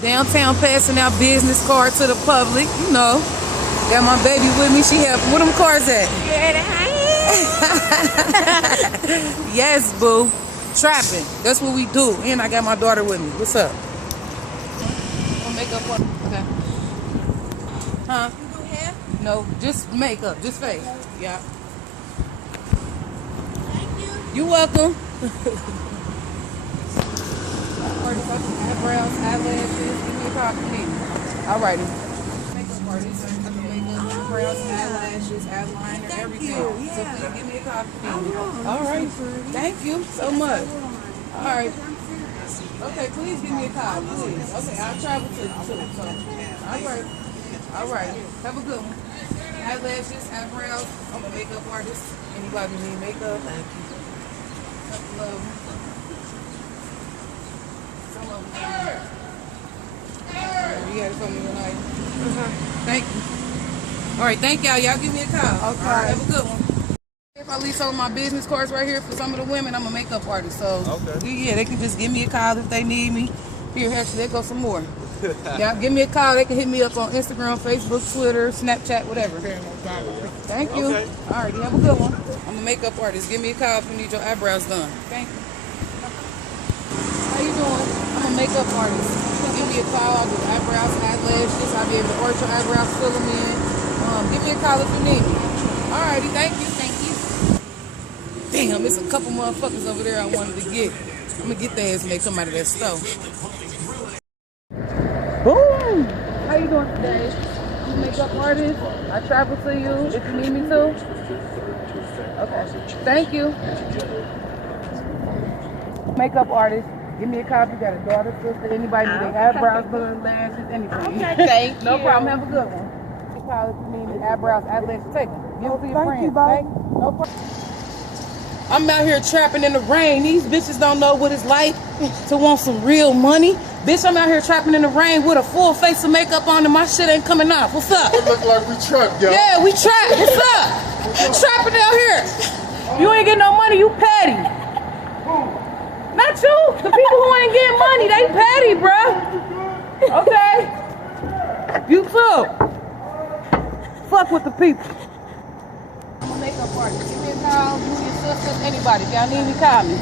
Downtown passing out business cards to the public, you know. Got my baby with me. She have, where them cards at? Yes, boo. Trapping. That's what we do. And I got my daughter with me. What's up? Makeup on. Okay. Huh? You do hair? No, just makeup. Just face. Yeah. Thank you. You're welcome. Eyebrows, eyelashes, give me a copy. Alrighty. Makeup artist. I can make up eyebrows, eyelashes, eyeliner, everything. So please give me a copy. Alright. Thank you so much. Alright. Okay, please give me a call, please. Okay, I'll travel to you too. So, alright. Alright. Have a good one. Eyelashes, eyebrows. I'm a makeup artist. Anybody need makeup? Thank you. Couple of them. You got it for me tonight. Thank you. All right, thank y'all. Y'all give me a call. Okay. All right, have a good one. If I leave some of my business cards right here for some of the women, I'm a makeup artist. So yeah, they can just give me a call if they need me. Here, actually, there goes some more. Yeah, give me a call. They can hit me up on Instagram, Facebook, Twitter, Snapchat, whatever. Thank you. Okay. All right, you have a good one. I'm a makeup artist. Give me a call if you need your eyebrows done. Thank you. How you doing? I'm a makeup artist. Give me a call. I'll do eyebrows, eyelashes. I'll be able to order your eyebrows, fill them in. Give me a call if you need me. Alrighty, thank you. Thank you. Damn, it's a couple motherfuckers over there I wanted to get. I'm gonna get their ass when they come out of that stove. Boom! How you doing today? I'm a makeup artist. I travel to you if you need me to. Okay. Thank you. Makeup artist. Give me a call if you got a daughter, sister, anybody need their eyebrows done, lashes, anything. Okay, thank you. No problem. Have a good one. You call if you need me eyebrows, eyelashes, take them. Give them to your friends. Thank you. No problem. I'm out here trapping in the rain. These bitches don't know what it's like to want some real money. Bitch, I'm out here trapping in the rain with a full face of makeup on and my shit ain't coming off. What's up? It look like we trapped, yo. Yeah, we trapped. What's up? Trapping out here. You ain't getting no money, you petty. Not you. The people who ain't getting money, they petty, bruh. Okay? You too. Fuck with the people. I'm a makeup artist. Give me a call, you, your sisters, anybody. If y'all need me, call me.